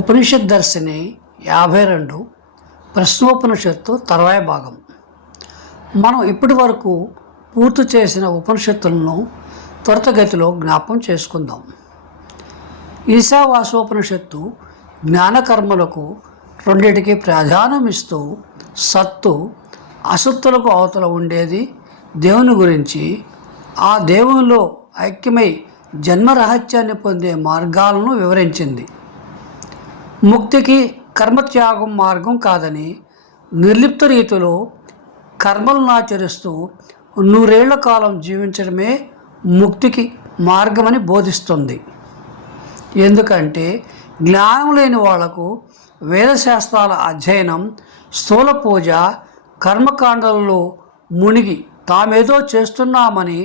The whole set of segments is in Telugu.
ఉపనిషత్ దర్శిని యాభై రెండు ప్రశ్నోపనిషత్తు తర్వాయి భాగం. మనం ఇప్పటి వరకు పూర్తి చేసిన ఉపనిషత్తులను త్వరితగతిలో జ్ఞాపం చేసుకుందాం. ఈశావాసోపనిషత్తు జ్ఞానకర్మలకు రెండిటికి ప్రాధాన్యం ఇస్తూ సత్తు అసత్తులకు అవతల ఉండేది దేవుని గురించి ఆ దేవునిలో ఐక్యమై జన్మ రహస్యాన్ని పొందే మార్గాలను వివరించింది. ముక్తికి కర్మత్యాగం మార్గం కాదని నిర్లిప్త రీతిలో కర్మలను ఆచరిస్తూ నూరేళ్ళ కాలం జీవించడమే ముక్తికి మార్గమని బోధిస్తుంది. ఎందుకంటే జ్ఞానం లేని వాళ్ళకు వేదశాస్త్రాల అధ్యయనం స్థూల పూజ కర్మకాండలలో మునిగి తామేదో చేస్తున్నామని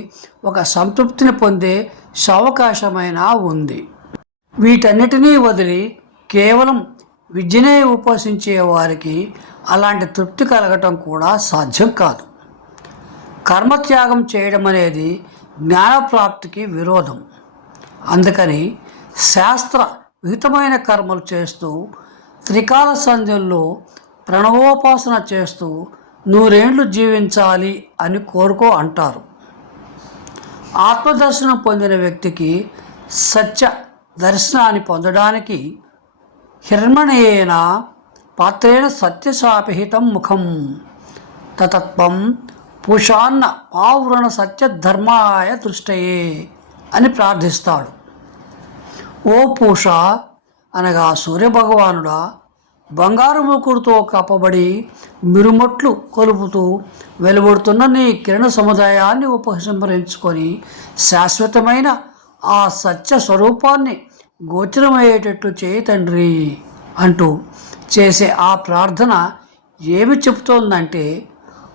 ఒక సంతృప్తిని పొందే సవకాశమైనా ఉంది. వీటన్నిటినీ వదిలి కేవలం విద్యనే ఉపాసించే వారికి అలాంటి తృప్తి కలగటం కూడా సాధ్యం కాదు. కర్మత్యాగం చేయడం అనేది జ్ఞానప్రాప్తికి విరోధం. అందుకని శాస్త్ర విహితమైన కర్మలు చేస్తూ త్రికాల సంధ్యల్లో ప్రణవోపాసన చేస్తూ నూరేండ్లు జీవించాలి అని కోరుకో అంటారు. ఆత్మదర్శనం పొందిన వ్యక్తికి సత్య దర్శనాన్ని పొందడానికి హిర్మణేన పాత్రేణ సత్యశాపిహితం ముఖం తతత్వం పుషాన్న పావృణ సత్యధర్మాయ దృష్టయే అని ప్రార్థిస్తాడు। ఓ పూష అనగా సూర్యభగవానుడా బంగారు ముకుడుతో కప్పబడి మిరుమొట్లు కొలుపుతూ వెలువడుతున్న నీ కిరణ సముదాయాన్ని ఉపసంహరించుకొని శాశ్వతమైన ఆ సత్య స్వరూపాన్ని గోచరమయ్యేటట్టు చేయి తండ్రి అంటూ చేసే ఆ ప్రార్థన ఏమి చెబుతోందంటే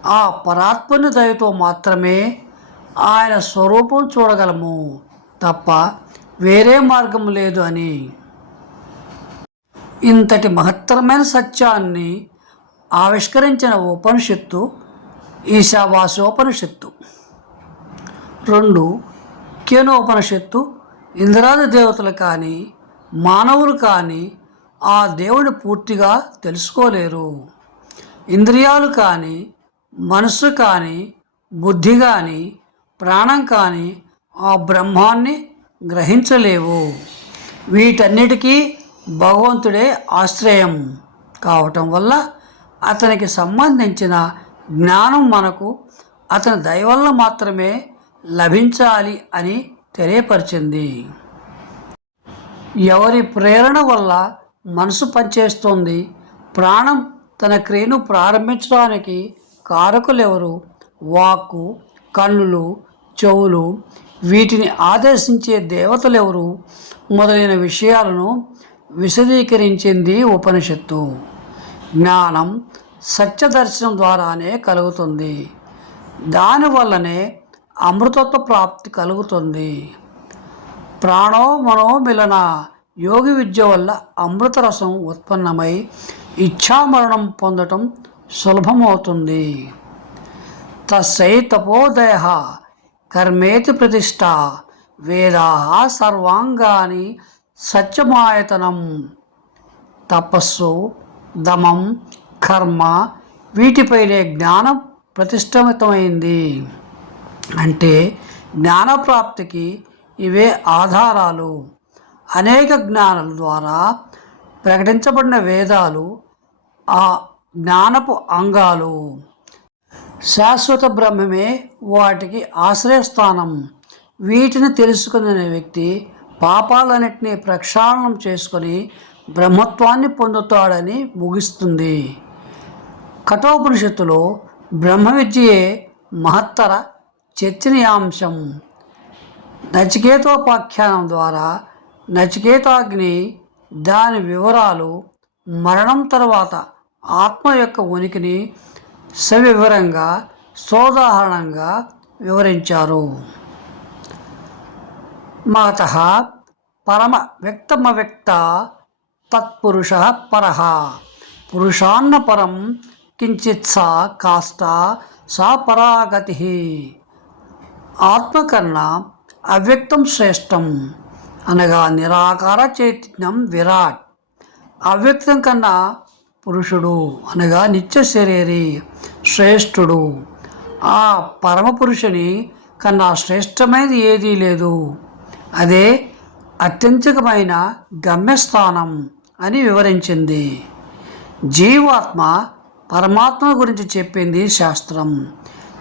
ఆ పరాత్మని దయతో మాత్రమే ఆయన స్వరూపం చూడగలము తప్ప వేరే మార్గం లేదు అని. ఇంతటి మహత్తరమైన సత్యాన్ని ఆవిష్కరించిన ఉపనిషత్తు ఈశావాసోపనిషత్తు రెండు కేనోపనిషత్తు ఇంద్రాది దేవతలు కానీ మానవులు కానీ ఆ దేవుడిని పూర్తిగా తెలుసుకోలేరు. ఇంద్రియాలు కానీ మనస్సు కానీ బుద్ధి కానీ ప్రాణం కానీ ఆ బ్రహ్మాన్ని గ్రహించలేవు. వీటన్నిటికీ భగవంతుడే ఆశ్రయం కావటం వల్ల అతనికి సంబంధించిన జ్ఞానం మనకు అతని దయవల్ల మాత్రమే లభించాలి అని తెలియపరిచింది. ఎవరి ప్రేరణ వల్ల మనసు పనిచేస్తుంది? ప్రాణం తన క్రియను ప్రారంభించడానికి కారకులెవరు? వాక్కు కన్నులు చెవులు వీటిని ఆదేశించే దేవతలెవరు? మొదలైన విషయాలను విశదీకరించింది ఉపనిషత్తు. జ్ఞానం సత్యదర్శనం ద్వారానే కలుగుతుంది. దానివల్లనే అమృతత్వ ప్రాప్తి కలుగుతుంది. ప్రాణో మనోమిలన యోగి విద్య వల్ల అమృతరసం ఉత్పన్నమై ఇచ్ఛామరణం పొందటం సులభమవుతుంది. తస్సై తపోదయ కర్మేతి ప్రతిష్ట వేదా సర్వాంగాని సత్యమాయతనం. తపస్సు దమం కర్మ వీటిపైనే జ్ఞానం ప్రతిష్ఠితమైంది అంటే జ్ఞానప్రాప్తికి ఇవే ఆధారాలు. అనేక జ్ఞానాల ద్వారా ప్రకటించబడిన వేదాలు ఆ జ్ఞానపు అంగాలు. శాశ్వత బ్రహ్మమే వాటికి ఆశ్రయస్థానం. వీటిని తెలుసుకునే వ్యక్తి పాపాలన్నింటినీ ప్రక్షాళనం చేసుకొని బ్రహ్మత్వాన్ని పొందుతాడని ముగిస్తుంది. కఠోపనిషత్తులో బ్రహ్మ విద్యయే మహత్తర చర్చనీయాంశం. నచికేతోపాఖ్యానం ద్వారా నచికేతాగ్ని దాని వివరాలు మరణం తర్వాత ఆత్మ యొక్క ఉనికిని సవివరంగా సోదాహరణంగా వివరించారు. మాత పరమ వ్యక్తమవ్యక్త తత్పురుష పర. పురుషాన్న పరం కించిత్ సా కాస్త సా పరాగతి. ఆత్మ కన్నా అవ్యక్తం శ్రేష్టం అనగా నిరాకార చైతన్యం విరాట్. అవ్యక్తం కన్నా పురుషుడు అనగా నిత్య శరీరి శ్రేష్ఠుడు. ఆ పరమ పురుషుని కన్నా శ్రేష్టమైనది ఏదీ లేదు. అదే అత్యంతకమైన గమ్యస్థానం అని వివరించింది. జీవాత్మ పరమాత్మ గురించి చెప్పింది శాస్త్రం.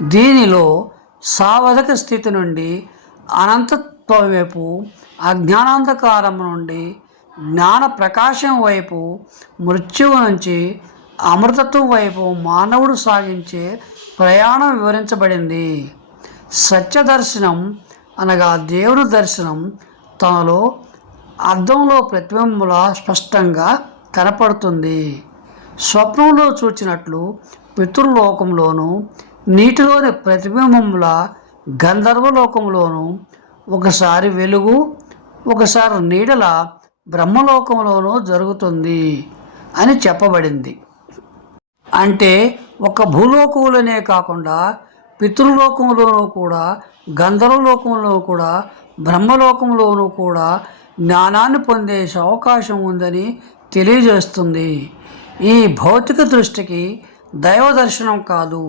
దీనిలో సావధక స్థితి నుండి అనంతత్వం వైపు అజ్ఞానాంధకారం నుండి జ్ఞాన ప్రకాశం వైపు మృత్యువు నుంచి అమృతత్వం వైపు మానవుడు సాగించే ప్రయాణం వివరించబడింది. సత్యదర్శనం అనగా దేవుని దర్శనం తనలో అర్థంలో ప్రతిబింబల స్పష్టంగా కనపడుతుంది. స్వప్నంలో చూచినట్లు పితృలోకంలోనూ నీటిలోని ప్రతిబింబముల గంధర్వలోకంలోను ఒకసారి వెలుగు ఒకసారి నీడల బ్రహ్మలోకంలోనూ జరుగుతుంది అని చెప్పబడింది. అంటే ఒక భూలోకములనే కాకుండా పితృలోకంలోనూ కూడా గంధర్వలోకంలో కూడా బ్రహ్మలోకంలోనూ కూడా జ్ఞానాన్ని పొందే అవకాశం ఉందని తెలియజేస్తుంది. ఈ భౌతిక దృష్టికి దైవ దర్శనం కాదు.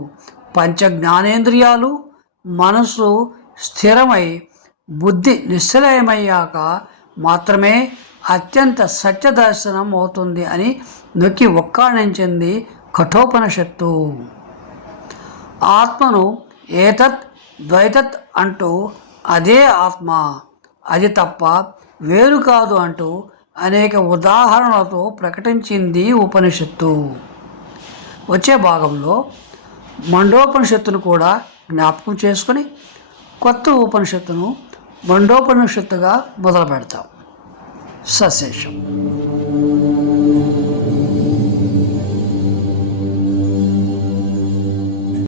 పంచ జ్ఞానేంద్రియాలు మనసు స్థిరమై బుద్ధి నిశ్చలయమయ్యాక మాత్రమే అత్యంత సత్య దర్శనం అవుతుంది అని నొక్కి ఒక్కాణించింది కఠోపనిషత్తు. ఆత్మను ఏతత్ ద్వైతత్ అంటూ అదే ఆత్మ. అది తప్ప వేరు కాదు అంటూ అనేక ఉదాహరణలతో ప్రకటించింది ఉపనిషత్తు. వచ్చే భాగంలో మండోపనిషత్తును కూడా జ్ఞాపకం చేసుకొని కొత్త ఉపనిషత్తును మండోపనిషత్తుగా మొదలు పెడతాం సశేషం.